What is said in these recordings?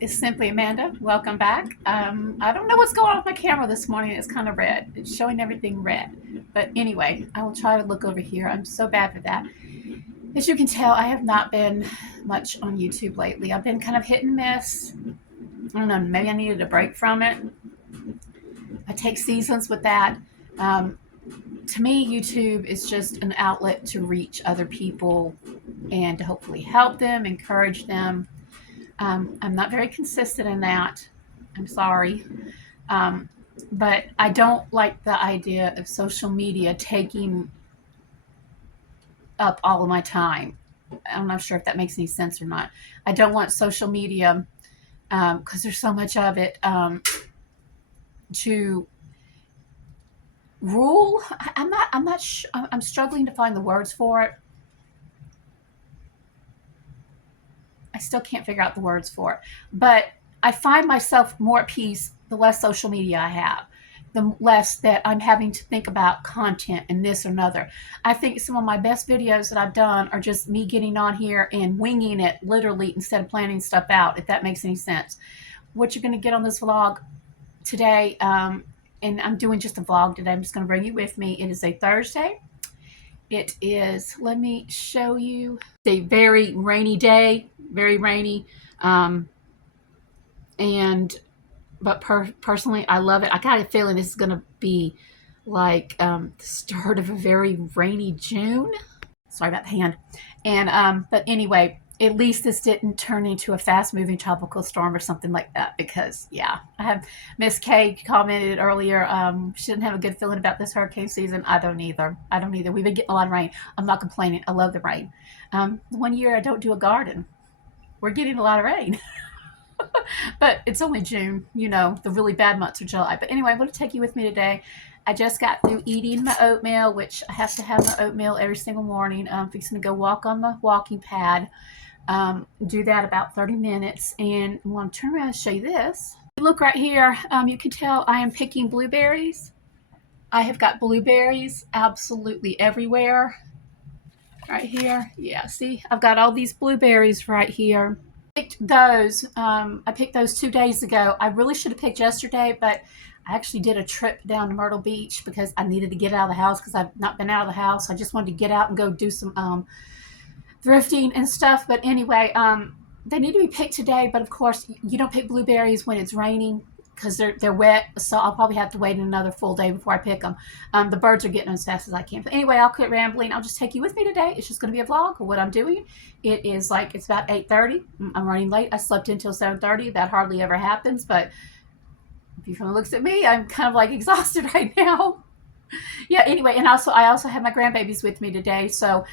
it's Simply Amanda. Welcome back. I don't know what's going on with my camera this morning. It's kind of red. It's showing everything red. But anyway, I will try to look over here. I'm so bad for that. As you can tell, I have not been much on YouTube lately. I've been kind of hit and miss. I don't know, maybe I needed a break from it. I take seasons with that. Um, to me, YouTube is just an outlet to reach other people and to hopefully help them, encourage them. I'm not very consistent in that. I'm sorry. Um, but I don't like the idea of social media taking up all of my time. I'm not sure if that makes any sense or not. I don't want social media because there's so much of it to rule. I'm not. I'm not. I'm struggling to find the words for it. I still can't figure out the words for it. But I find myself more at peace the less social media I have, the less that I'm having to think about content and this or another. I think some of my best videos that I've done are just me getting on here and winging it literally instead of planning stuff out, if that makes any sense. What you're going to get on this vlog today, and I'm doing just a vlog today. I'm just going to bring you with me. It is a Thursday. It is, let me show you, it's a very rainy day, very rainy. But personally, I love it. I got a feeling this is going to be like the start of a very rainy June. Sorry about the hand. But anyway, at least this didn't turn into a fast-moving tropical storm or something like that because, yeah, I have Miss Kay commented earlier, she didn't have a good feeling about this hurricane season. I don't either. We've been getting a lot of rain. I'm not complaining. I love the rain. One year I don't do a garden. We're getting a lot of rain. But it's only June, the really bad months are July. But anyway, I'm going to take you with me today. I just got through eating my oatmeal, which I have to have my oatmeal every single morning. I'm fixing to go walk on the walking pad. Do that about 30 minutes. And I want to turn around and show you this. Look right here. You can tell I am picking blueberries. I have got blueberries absolutely everywhere. Right here. Yeah, see? I've got all these blueberries right here. I picked those 2 days ago. I really should have picked yesterday, but I actually did a trip down to Myrtle Beach because I needed to get out of the house because I've not been out of the house. I just wanted to get out and go do some thrifting and stuff. But anyway, they need to be picked today. But of course, you don't pick blueberries when it's raining because they're wet. So I'll probably have to wait another full day before I pick them. The birds are getting them as fast as I can. But anyway, I'll quit rambling. I'll just take you with me today. It's just going to be a vlog of what I'm doing. It's about 8:30. I'm running late. I slept until 7:30. That hardly ever happens. But if you from looks at me, I'm kind of like exhausted right now. Yeah. Anyway, and I also have my grandbabies with me today. So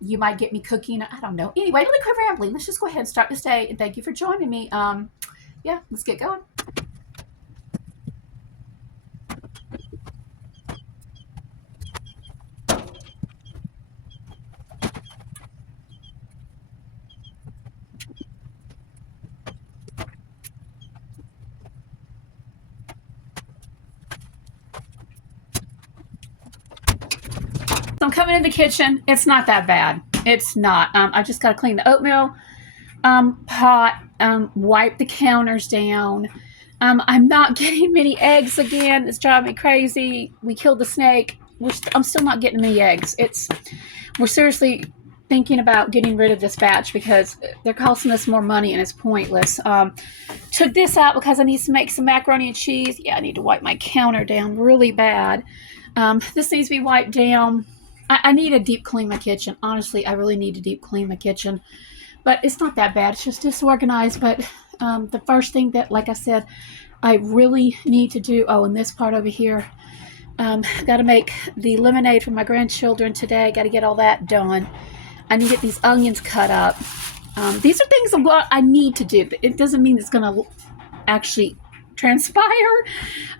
you might get me cooking. I don't know. Anyway, let me quit rambling. Let's just go ahead and start this day. And thank you for joining me. Yeah, let's get going. So I'm coming in the kitchen. It's not that bad. It's not. I just got to clean the oatmeal pot, wipe the counters down. I'm not getting many eggs again. It's driving me crazy. We killed the snake. I'm still not getting many eggs. We're seriously thinking about getting rid of this batch because they're costing us more money and it's pointless. Took this out because I need to make some macaroni and cheese. Yeah, I need to wipe my counter down really bad. This needs to be wiped down. I need to deep clean my kitchen. Honestly, I really need to deep clean my kitchen. But it's not that bad. It's just disorganized. But the first thing that, like I said, I really need to do, and this part over here, got to make the lemonade for my grandchildren today. Got to get all that done. I need to get these onions cut up. These are things I need to do. It doesn't mean it's going to actually transpire.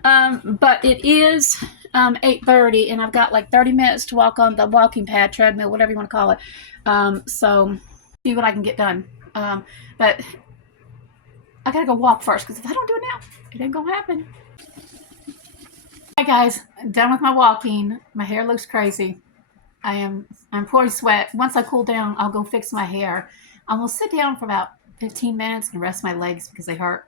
But it is 8:30, and I've got like 30 minutes to walk on the walking pad, treadmill, whatever you want to call it. So see what I can get done. But I gotta go walk first because if I don't do it now, it ain't gonna happen. Hi guys, I'm done with my walking. My hair looks crazy. I'm pouring sweat. Once I cool down, I'll go fix my hair. I'm gonna sit down for about 15 minutes and rest my legs because they hurt.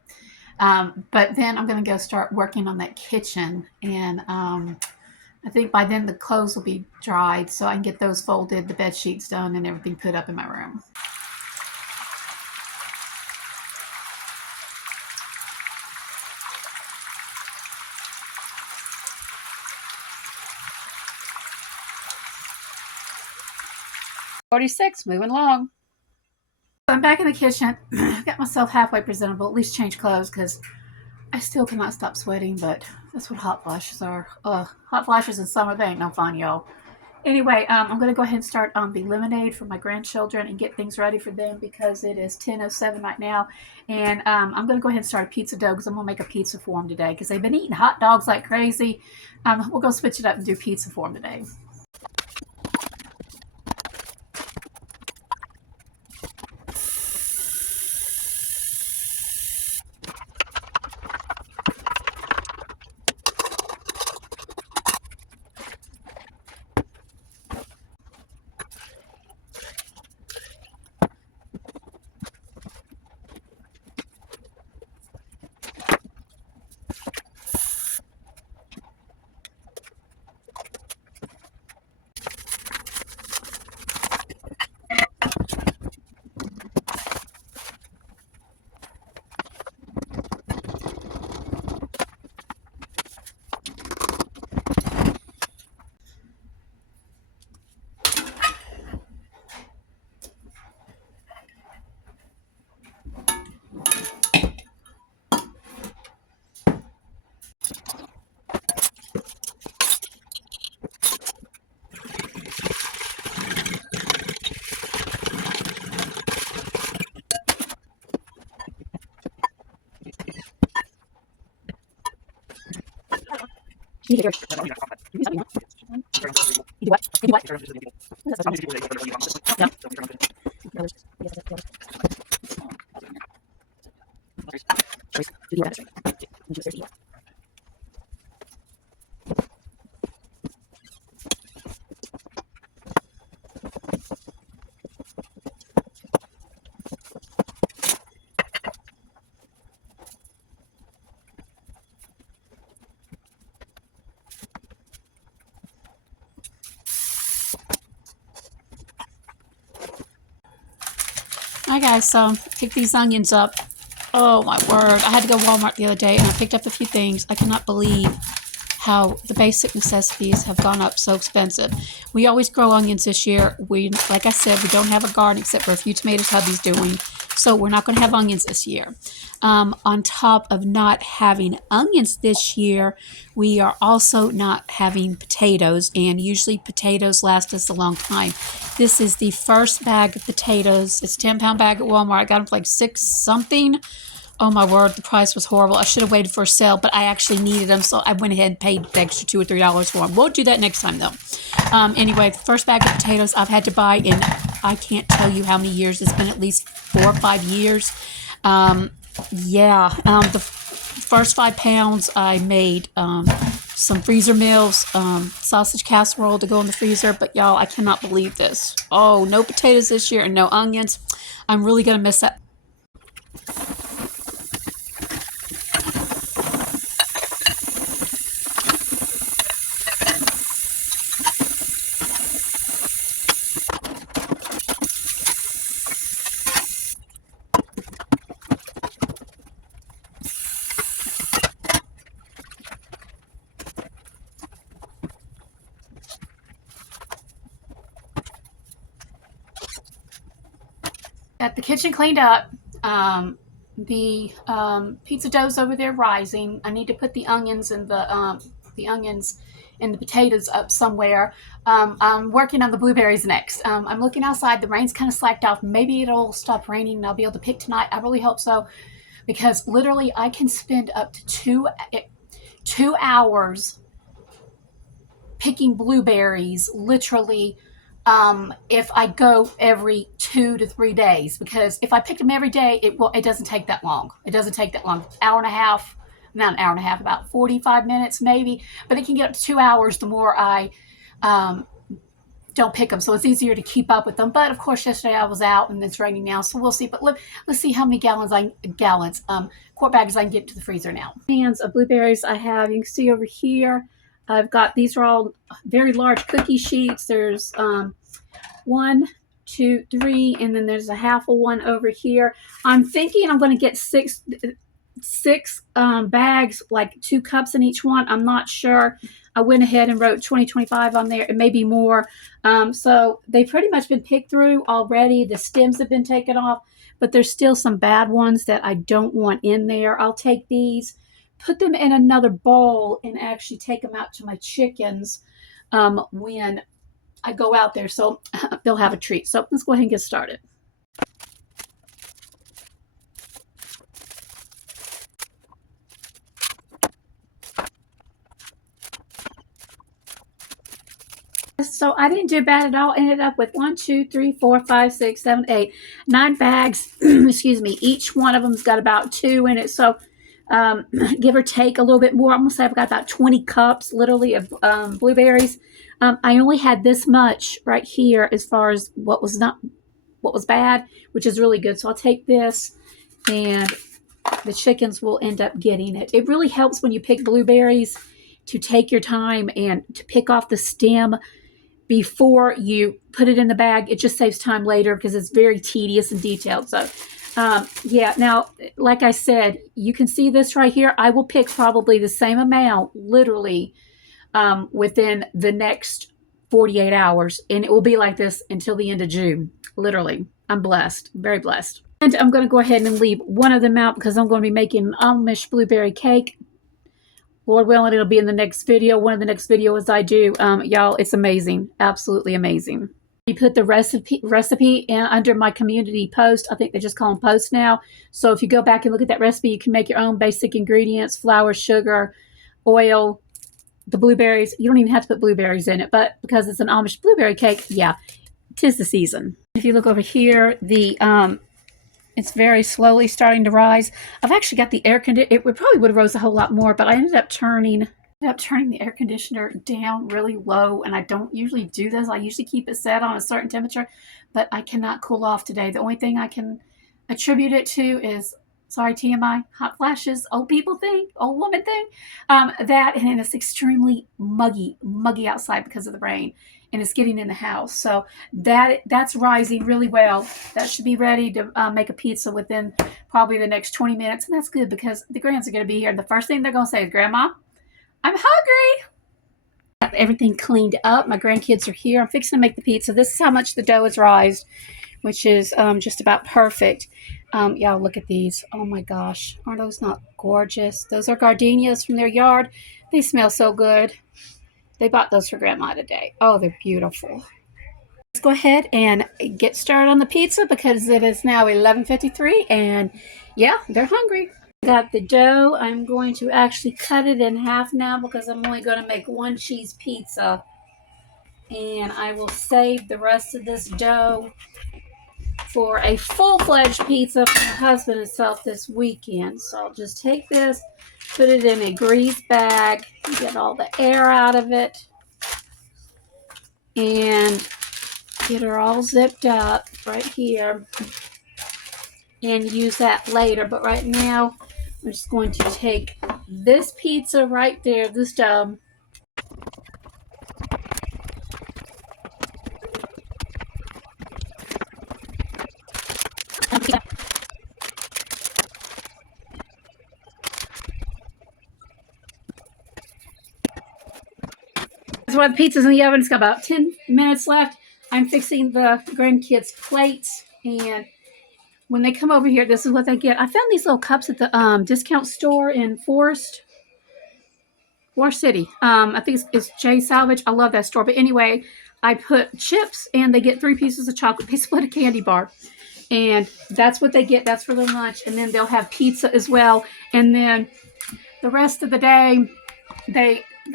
But then I'm going to go start working on that kitchen. And I think by then the clothes will be dried so I can get those folded, the bed sheets done, and everything put up in my room. 46, moving along. I'm back in the kitchen. Got myself halfway presentable, at least change clothes because I still cannot stop sweating, but that's what hot flashes are. Hot flashes in summer, they ain't no fun, y'all. Anyway, I'm going to go ahead and start on the lemonade for my grandchildren and get things ready for them because it is 10:07 right now. And I'm going to go ahead and start a pizza dough because I'm going to make a pizza for them today because they've been eating hot dogs like crazy. We're going to switch it up and do pizza for them today. You do what? You do what? No. Hi guys, so pick these onions up. Oh my word, I had to go Walmart the other day and I picked up a few things. I cannot believe how the basic necessities have gone up so expensive. We always grow onions this year. Like I said, we don't have a garden except for a few tomatoes hubby's doing. So we're not going to have onions this year. On top of not having onions this year, we are also not having potatoes, and usually potatoes last us a long time. This is the first bag of potatoes. It's a 10-pound bag at Walmart. I got them for like $6 something. Oh my word, the price was horrible. I should have waited for a sale, but I actually needed them, so I went ahead and paid the extra $2 or $3 for them. We'll do that next time, though. Anyway, the first bag of potatoes I've had to buy in, I can't tell you how many years. It's been at least 4 or 5 years. The first 5 pounds I made some freezer meals, sausage casserole to go in the freezer. But y'all, I cannot believe this. Oh, no potatoes this year and no onions. I'm really going to miss that. Got the kitchen cleaned up. The pizza dough's over there rising. I need to put the onions and the onions and the potatoes up somewhere. I'm working on the blueberries next. I'm looking outside. The rain's kind of slacked off. Maybe it'll stop raining and I'll be able to pick tonight. I really hope so because literally I can spend up to 2 hours picking blueberries literally if I go every 2 to 3 days, because if I pick them every day, it doesn't take that long. It doesn't take that long. Hour and a half, not an hour and a half, about 45 minutes maybe, but it can get up to 2 hours the more I don't pick them, so it's easier to keep up with them. But of course, yesterday I was out and it's raining now, so we'll see. But let's see how many quart bags I can get to the freezer now. Cans of blueberries I have. You can see over here. I've got, these are all very large cookie sheets. There's 1, 2, 3, and then there's a half of one over here. I'm thinking I'm going to get six bags, like 2 cups in each one. I'm not sure. I went ahead and wrote 2025 on there. It may be more. So they've pretty much been picked through already. The stems have been taken off, but there's still some bad ones that I don't want in there. I'll take these, put them in another bowl, and actually take them out to my chickens when I go out there. So they'll have a treat. So let's go ahead and get started. So I didn't do bad at all. Ended up with 1, 2, 3, 4, 5, 6, 7, 8, 9 bags. Excuse me. Each one of them's got about 2 in it. So give or take a little bit more. I'm gonna say I've got about 20 cups, literally, of blueberries. I only had this much right here as far as what was bad, which is really good. So I'll take this, and the chickens will end up getting it. It really helps when you pick blueberries to take your time and to pick off the stem before you put it in the bag. It just saves time later because it's very tedious and detailed. So yeah, now, like I said, you can see this right here. I will pick probably the same amount, literally, within the next 48 hours. And it will be like this until the end of June. Literally. I'm blessed. Very blessed. And I'm going to go ahead and leave one of them out because I'm going to be making an Amish blueberry cake. Lord willing, it'll be in the next video. One of the next videos I do. Y'all, it's amazing. Absolutely amazing. You put the recipe in under my community post. I think they just call them posts now. So if you go back and look at that recipe, you can make your own basic ingredients: flour, sugar, oil, the blueberries. You don't even have to put blueberries in it, but because it's an Amish blueberry cake, yeah, 'tis the season. If you look over here, it's very slowly starting to rise. I've actually got the air conditioner. It probably would have rose a whole lot more, but I ended up turning the air conditioner down really low, and I don't usually do this. I usually keep it set on a certain temperature, but I cannot cool off today. The only thing I can attribute it to is, sorry, TMI, hot flashes, old people thing, old woman thing. That, and it's extremely muggy outside because of the rain, and it's getting in the house. So that's rising really well. That should be ready to make a pizza within probably the next 20 minutes, and that's good because the grands are going to be here. The first thing they're going to say is, "Grandma, I'm hungry." Got everything cleaned up. My grandkids are here. I'm fixing to make the pizza. This is how much the dough has rised, which is just about perfect. Y'all, look at these. Oh my gosh. Aren't those not gorgeous? Those are gardenias from their yard. They smell so good. They bought those for Grandma today. Oh, they're beautiful. Let's go ahead and get started on the pizza because it is now 11:53, and yeah, they're hungry. Got the dough. I'm going to actually cut it in half now because I'm only going to make 1 cheese pizza, and I will save the rest of this dough for a full-fledged pizza for my husband himself this weekend. So I'll just take this, put it in a grease bag, get all the air out of it, and get her all zipped up right here, and use that later. But right now, I'm just going to take this pizza right there, this dough, that's why the pizza's in the oven. It's got about 10 minutes left. I'm fixing the grandkids' plates, and when they come over here, this is what they get. I found these little cups at the discount store in Forest City. I think it's J Salvage. I love that store. But anyway, I put chips, and they get 3 pieces of chocolate. They split a candy bar, and that's what they get. That's for their lunch, and then they'll have pizza as well. And then the rest of the day,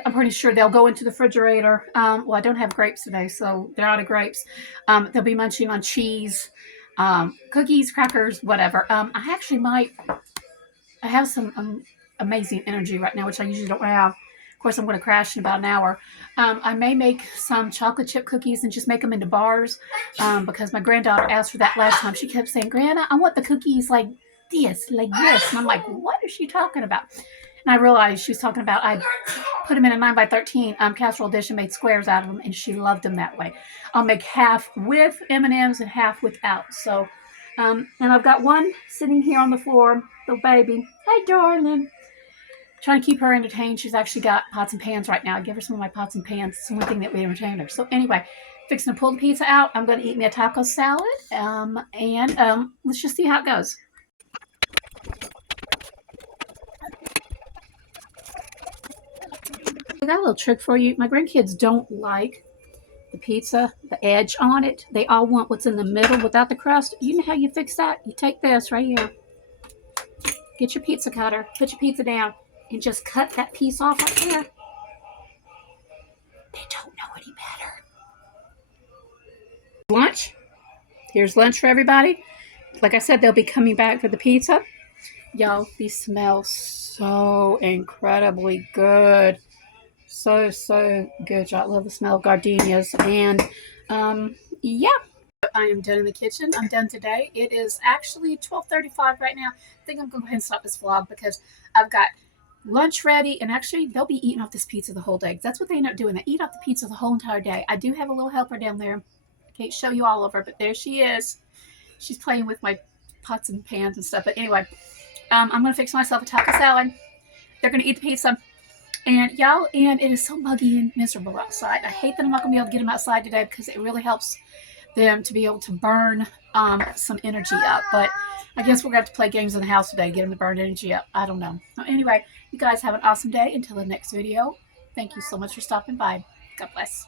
I'm pretty sure they'll go into the refrigerator. Well, I don't have grapes today, so they're out of grapes. They'll be munching on cheese, cookies, crackers, whatever. I have some amazing energy right now, which I usually don't have. Of course, I'm going to crash in about an hour. I may make some chocolate chip cookies and just make them into bars because my granddaughter asked for that last time. She kept saying, Grandma, I want the cookies like this, like this. And I'm like, what is she talking about? And I realized she was talking about I put them in a 9 by 13 casserole dish and made squares out of them, and she loved them that way. I'll make half with M&Ms and half without. So, and I've got one sitting here on the floor, little baby. Hey, darling. Trying to keep her entertained. She's actually got pots and pans right now. I give her some of my pots and pans. It's the one thing that we entertain her. So anyway, fixing to pull the pizza out. I'm going to eat me a taco salad, and let's just see how it goes. I got a little trick for you. My grandkids don't like the pizza, the edge on it. They all want what's in the middle without the crust. You know how you fix that? You take this right here. Get your pizza cutter. Put your pizza down. And just cut that piece off right there. They don't know any better. Lunch. Here's lunch for everybody. Like I said, they'll be coming back for the pizza. Y'all, these smell so incredibly good. So good. Y'all love the smell of gardenias. And yeah. I am done in the kitchen. I'm done today. It is actually 12:35 right now. I think I'm going to go ahead and stop this vlog because I've got lunch ready, and actually they'll be eating off this pizza the whole day. That's what they end up doing. They eat off the pizza the whole entire day. I do have a little helper down there. I can't show you all of her, but there she is. She's playing with my pots and pans and stuff. But anyway, I'm going to fix myself a taco salad. They're going to eat the pizza. And y'all, and it is so muggy and miserable outside. I hate that I'm not going to be able to get them outside today because it really helps them to be able to burn some energy up. But I guess we're going to have to play games in the house today, get them to burn energy up. I don't know. Anyway, you guys have an awesome day. Until the next video, thank you so much for stopping by. God bless.